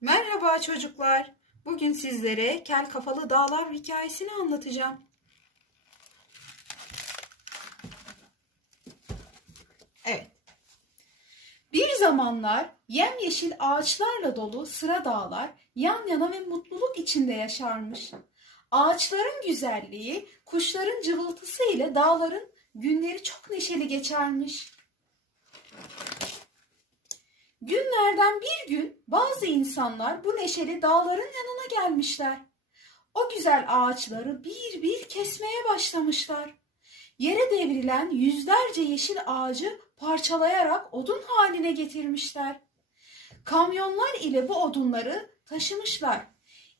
Merhaba çocuklar. Bugün sizlere Kel Kafalı Dağlar hikayesini anlatacağım. Evet. Bir zamanlar yemyeşil ağaçlarla dolu sıra dağlar yan yana ve mutluluk içinde yaşarmış. Ağaçların güzelliği, kuşların cıvıltısı ile dağların günleri çok neşeli geçermiş. Günlerden bir gün bazı insanlar bu neşeli dağların yanına gelmişler. O güzel ağaçları bir bir kesmeye başlamışlar. Yere devrilen yüzlerce yeşil ağacı parçalayarak odun haline getirmişler. Kamyonlar ile bu odunları taşımışlar.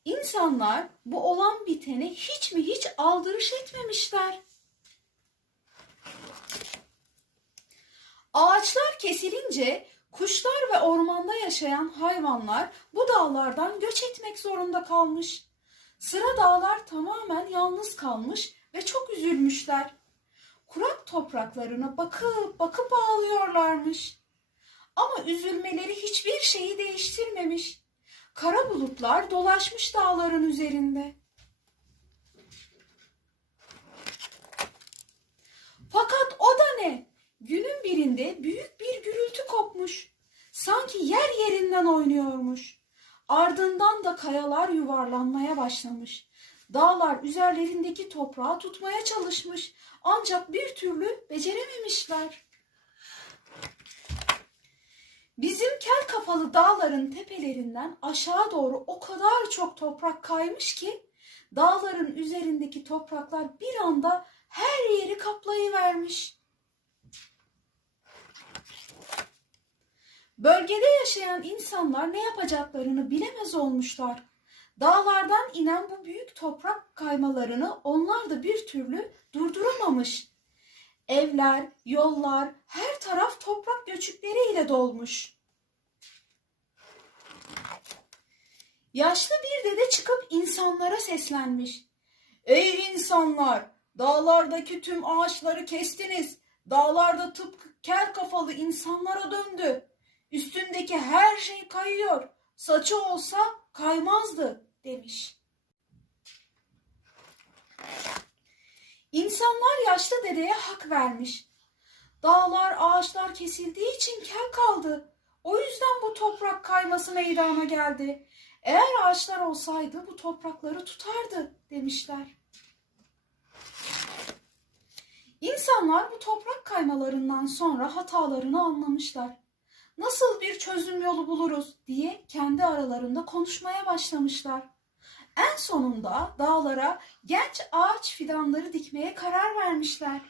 İnsanlar bu olan bitene hiç mi hiç aldırış etmemişler. Ağaçlar kesilince kuşlar ve ormanda yaşayan hayvanlar bu dağlardan göç etmek zorunda kalmış. Sıra dağlar tamamen yalnız kalmış ve çok üzülmüşler. Kurak topraklarına bakıp bakıp ağlıyorlarmış. Ama üzülmeleri hiçbir şeyi değiştirmemiş. Kara bulutlar dolaşmış dağların üzerinde. Fakat o da ne? Günün birinde büyük bir gürültü kopmuş. Sanki yer yerinden oynuyormuş. Ardından da kayalar yuvarlanmaya başlamış. Dağlar üzerlerindeki toprağı tutmaya çalışmış. Ancak bir türlü becerememişler. Bizim kel kafalı dağların tepelerinden aşağı doğru o kadar çok toprak kaymış ki dağların üzerindeki topraklar bir anda her yeri kaplayıvermiş. Bölgede yaşayan insanlar ne yapacaklarını bilemez olmuşlar. Dağlardan inen bu büyük toprak kaymalarını onlar da bir türlü durduramamış. Evler, yollar, her taraf toprak göçükleriyle dolmuş. Yaşlı bir dede çıkıp insanlara seslenmiş. Ey insanlar! Dağlardaki tüm ağaçları kestiniz. Dağlarda tıpkı kel kafalı insanlara döndü. Üstündeki her şey kayıyor. Saçı olsa kaymazdı demiş. İnsanlar yaşlı dedeye hak vermiş. Dağlar, ağaçlar kesildiği için kel kaldı. O yüzden bu toprak kayması meydana geldi. Eğer ağaçlar olsaydı bu toprakları tutardı demişler. İnsanlar bu toprak kaymalarından sonra hatalarını anlamışlar. Nasıl bir çözüm yolu buluruz diye kendi aralarında konuşmaya başlamışlar. En sonunda dağlara genç ağaç fidanları dikmeye karar vermişler.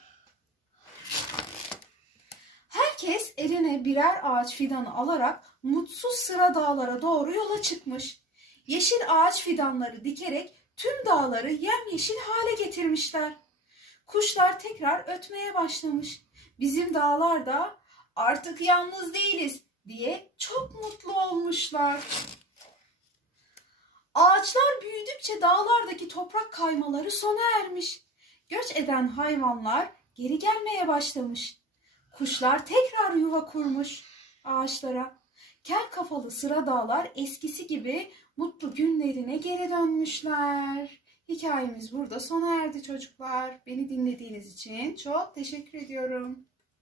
Herkes eline birer ağaç fidanı alarak mutsuz sıra dağlara doğru yola çıkmış. Yeşil ağaç fidanları dikerek tüm dağları yemyeşil hale getirmişler. Kuşlar tekrar ötmeye başlamış. Bizim dağlar da artık yalnız değiliz diye çok mutlu olmuşlar. Ağaçlar büyüdükçe dağlardaki toprak kaymaları sona ermiş. Göç eden hayvanlar geri gelmeye başlamış. Kuşlar tekrar yuva kurmuş ağaçlara. Kel kafalı sıra dağlar eskisi gibi mutlu günlerine geri dönmüşler. Hikayemiz burada sona erdi çocuklar. Beni dinlediğiniz için çok teşekkür ediyorum.